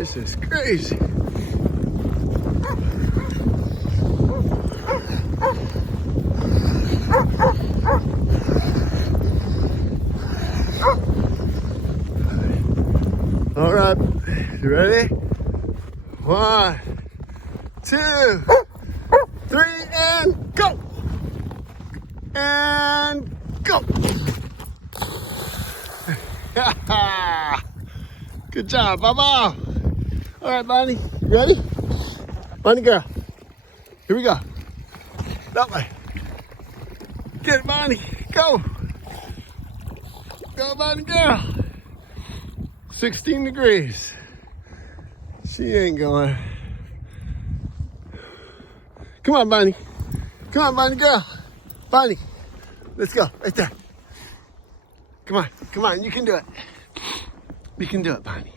This is crazy. All right, you ready? 1, 2, 3, and go! And go! Good job, Baba. All right, Bonnie, you ready? Bonnie girl, here we go. That way. Get it, Bonnie, go. Go, Bonnie girl. 16 degrees. She ain't going. Come on, Bonnie. Come on, Bonnie girl. Bonnie, let's go, right there. Come on, you can do it. You can do it, Bonnie.